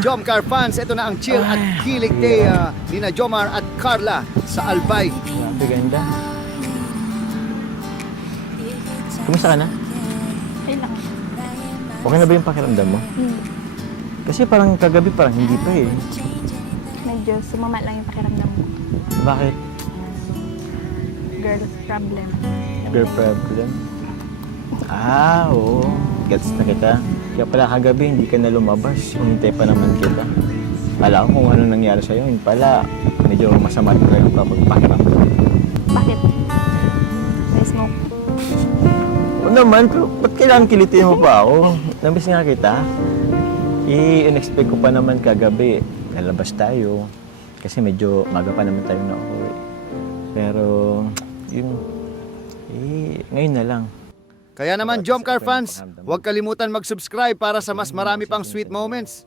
Jomcar fans, ito na ang chill at kilig day nina Jomar at Carla sa Albay. Grabe ganda. Kumusta ka na? Okay lang. Okay na ba yung pakiramdam mo? Kasi parang kagabi parang hindi pa eh. Medyo sumama lang yung pakiramdam mo. Bakit? Girl's problem. Girl problem? Ah, oo. Gets na kita. Kaya pala kagabi hindi ka na lumabas. Umintay pa naman kita. Kala ko kung ano nangyari sa'yo. Yun pala, medyo masama talaga yung pakiramdam. Bakit? May smoke. Oo naman, pero ba't kailangan kilitin mo pa ako? Namiss nga kita. I-unexpect ko pa naman kagabi. Nalabas tayo. Kasi medyo maga pa naman tayo na uuwi. Pero, yun, ngayon na lang. Kaya naman Jomcar fans, huwag kalimutan mag-subscribe para sa mas marami pang sweet moments.